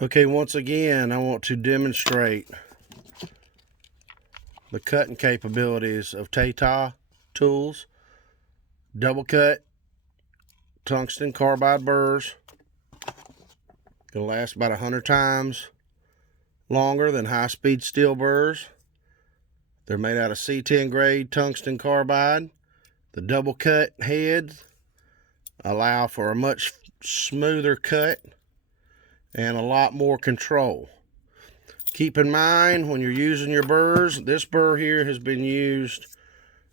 Okay, once again, I want to demonstrate the cutting capabilities of Taita Tools double cut tungsten carbide burrs. Gonna last about 100 times longer than high-speed steel burrs. They're made out of C10 grade tungsten carbide. The double cut heads allow for a much smoother cut and a lot more control. Keep in mind when you're using your burrs, this burr here has been used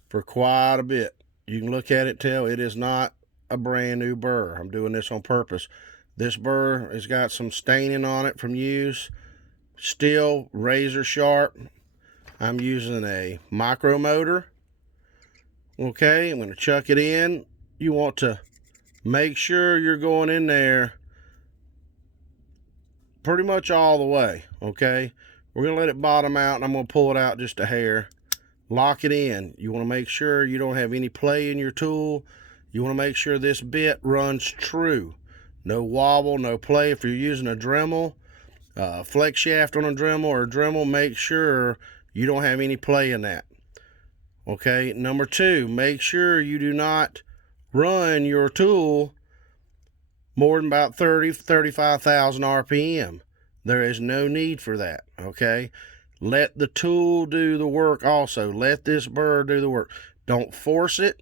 for quite a bit. You can look at it, tell it is not a brand new burr. I'm doing this on purpose. This burr has got some staining on it from use. Still razor sharp. I'm using a micro motor. Okay, I'm going to chuck it in. You want to make sure you're going in there pretty much all the way. Okay, we're going to let it bottom out and I'm going to pull it out just a hair. Lock it in. You want to make sure you don't have any play in your tool. You want to make sure this bit runs true. No wobble, no play. If you're using a Dremel, flex shaft on a Dremel or a Dremel, make sure you don't have any play in that. Okay, number two, make sure you do not run your tool more than about 35,000 RPM. There is no need for that, okay? Let the tool do the work also. Let this burr do the work. Don't force it.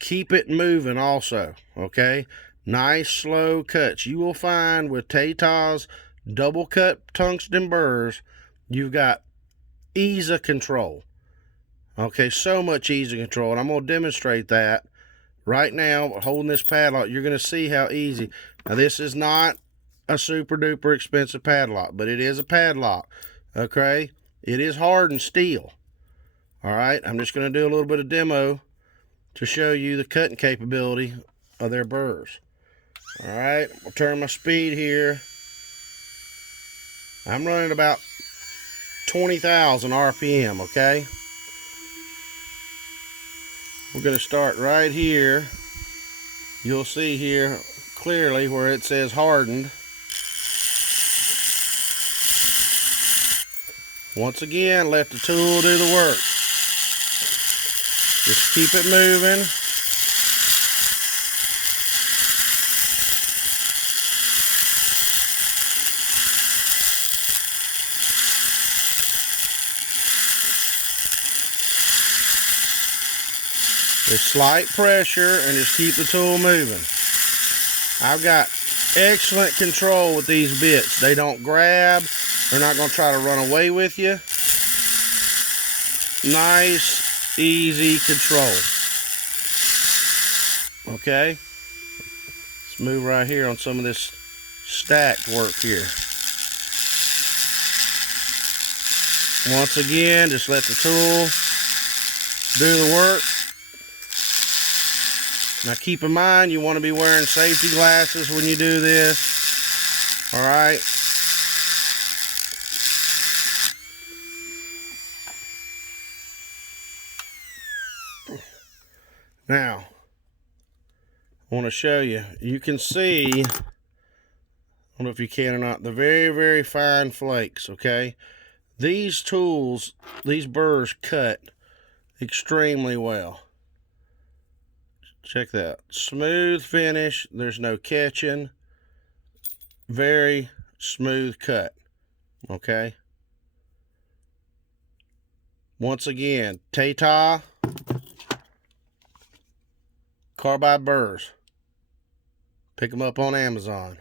Keep it moving also, okay? Nice slow cuts. You will find with Taita's double cut tungsten burrs, you've got ease of control. Okay, so much ease of control. And I'm going to demonstrate that right now, holding this padlock. You're going to see how easy. Now, this is not a super duper expensive padlock, but it is a padlock. Okay, it is hardened steel. All right, I'm just going to do a little bit of demo to show you the cutting capability of their burrs. All right, I'll turn my speed here. I'm running about 20,000 RPM, okay? We're going to start right here. You'll see here clearly where it says hardened. Once again, let the tool do the work. Just keep it moving. There's slight pressure and just keep the tool moving. I've got excellent control with these bits. They don't grab. They're not going to try to run away with you. Nice, easy control. Okay. Let's move right here on some of this stacked work here. Once again, just let the tool do the work. Now keep in mind, you want to be wearing safety glasses when you do this. All right. Now, I want to show you. You can see, I don't know if you can or not, the very, very fine flakes, okay? These tools, these burrs cut extremely well. Check that. Smooth finish. There's no catching. Very smooth cut. Okay. Once again, Taita Carbide Burrs. Pick them up on Amazon.